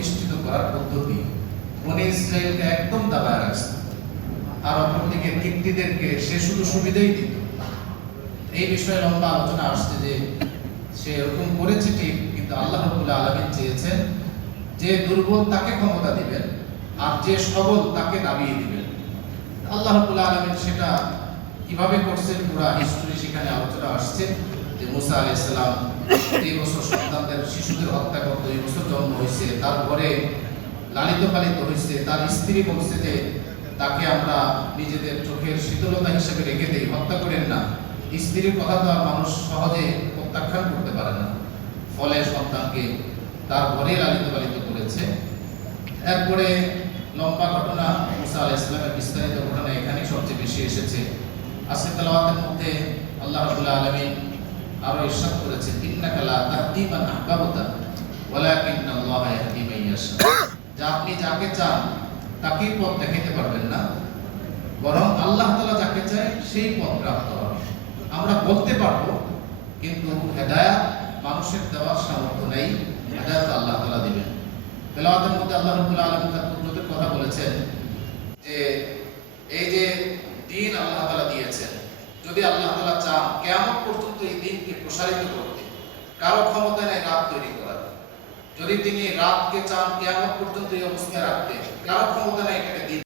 প্রতিষ্ঠিত করার পদ্ধতি বনি ইসরায়েলকে একদম দাবায় রাখছে, আর অপরদিকে কিপ্তিদেরকে সে শুধু সুবিধাই দিত। এই বিষয়ে লম্বা আলোচনা আসছে যে সে এরকম করেছে ঠিক, কিন্তু আল্লাহ রাব্বুল আলামিন চেয়েছেন যে দুর্বল তাকে ক্ষমতা দিবেন আর যে সবল তাকে নামিয়ে দিবেন। আল্লাহ রাব্বুল আলামিন সেটা কিভাবে করছেন পুরো হিস্ট্রি সেখানে আলোচনা আসছে যে মুসা আলাইহিস সালাম এই বছর সন্তানদের শিশুদের হত্যা করতে এই বছর জন্ম হয়েছে, তারপরে লালিত পালিত হয়েছে, তার স্ত্রী বলছে যে তাকে আমরা নিজেদের চোখের শীতলতা হিসেবে রেখে দেই, হত্যা করেন না। স্ত্রীর কথা তো আর মানুষ সহজে প্রত্যাখ্যান করতে পারে না, ফলে সন্তানকে তার ঘরে লালিত পালিত করেছে। এরপরে লম্বা ঘটনা মুসা আলাইহিস সালামের বিস্তারিত ঘটনা এখানেই সবচেয়ে বেশি এসেছে। আজকে তেলাওয়াতের মধ্যে আল্লাহ রাব্বুল আলামিন আরো ইরশাদ করেছেন, ইন্নাকা লা তাহদি মান আহবাবতা ওয়ালাকিন্নাল্লাহা ইয়াহদি মান ইয়াশা। যা আপনি যাকে চান তাকেই পথ দেখাতে পারবেন না, বরং আল্লাহ তাআলা যাকে চায় সেই পথ প্রাপ্ত হবে। আমরা বলতে পারবো, কিন্তু হেদায়েত মানুষের দেওয়ার সামর্থ্য নেই, হেদায়েত আল্লাহ তাআলা দিবেন। তেলাওয়াতের মধ্যে আল্লাহ রাব্বুল আলামিন তার কুদরতের কথা বলেছেন যে এই যে দিন আল্লাহ তাআলা দিয়েছেন, যদি আল্লাহ তাআলা চান কিয়ামত পর্যন্ত এই দিনকে প্রসারিত করতে, কারো ক্ষমতা নেই রাত তৈরি করার। যদি তিনি রাতকে চান কিয়ামত পর্যন্ত এই অবস্থায় রাখতে, কারো ক্ষমতা নেই এটাকে